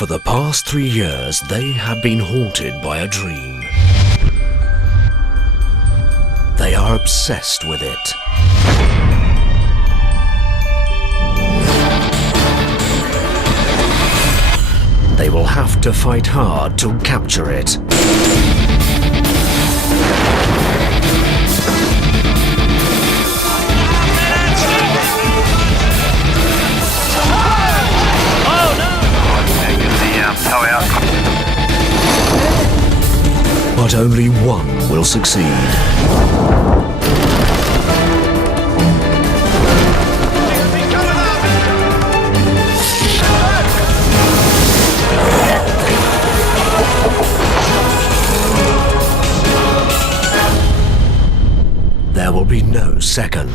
For the past 3 years, they have been haunted by a dream. They are obsessed with it. They will have to fight hard to capture it. But only one will succeed. There will be no second.